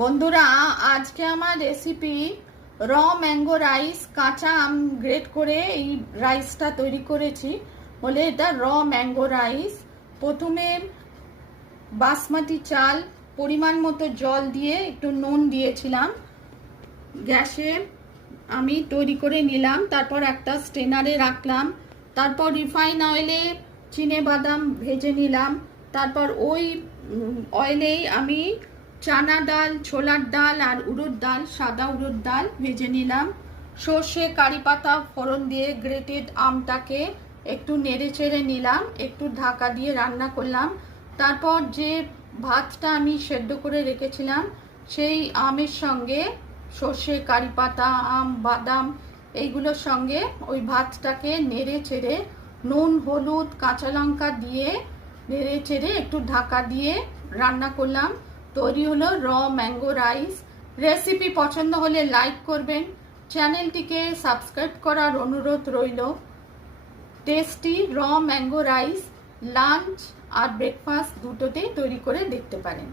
বন্ধুরা, আজকে আমার রেসিপি র ম্যাঙ্গো রাইস। কাঁচা আম গ্রেট করে এই রাইসটা তৈরি করেছি বলে এটা র ম্যাঙ্গো রাইস। প্রথমে বাসমতি চাল পরিমাণ মতো জল দিয়ে একটু নুন দিয়েছিলাম, গ্যাসে আমি তৈরি করে নিলাম। তারপর একটা স্ট্রেনারে রাখলাম। তারপর রিফাইন অয়েলে চিনে বাদাম ভেজে নিলাম। তারপর ওই অয়েলেই আমি চানা ডাল, ছোলার ডাল আর উড়দ ডাল, সাদা উড়দ ডাল ভেজে নিলাম। সর্ষে কারি পাতা ফোড়ন দিয়ে গ্রেটেড আমটাকে একটু নেড়ে চেড়ে নিলাম, একটু ঢাকা দিয়ে রান্না করলাম। তারপর যে ভাতটা আমি সেদ্ধ করে রেখেছিলাম সেই আমের সঙ্গে সর্ষে কারি পাতা, আম, বাদাম এইগুলোর সঙ্গে ওই ভাতটাকে নেড়ে চেড়ে নুন, হলুদ, কাঁচা লঙ্কা দিয়ে নেড়ে চেড়ে একটু ঢাকা দিয়ে রান্না করলাম। তৈরি হলো র ম্যাঙ্গো রাইস। রেসিপি পছন্দ হলে লাইক করবেন, চ্যানেলটিকে সাবস্ক্রাইব করার অনুরোধ রইল। টেস্টি র ম্যাঙ্গো রাইস লাঞ্চ আর ব্রেকফাস্ট দুটোতেই তৈরি করে দেখতে পারেন।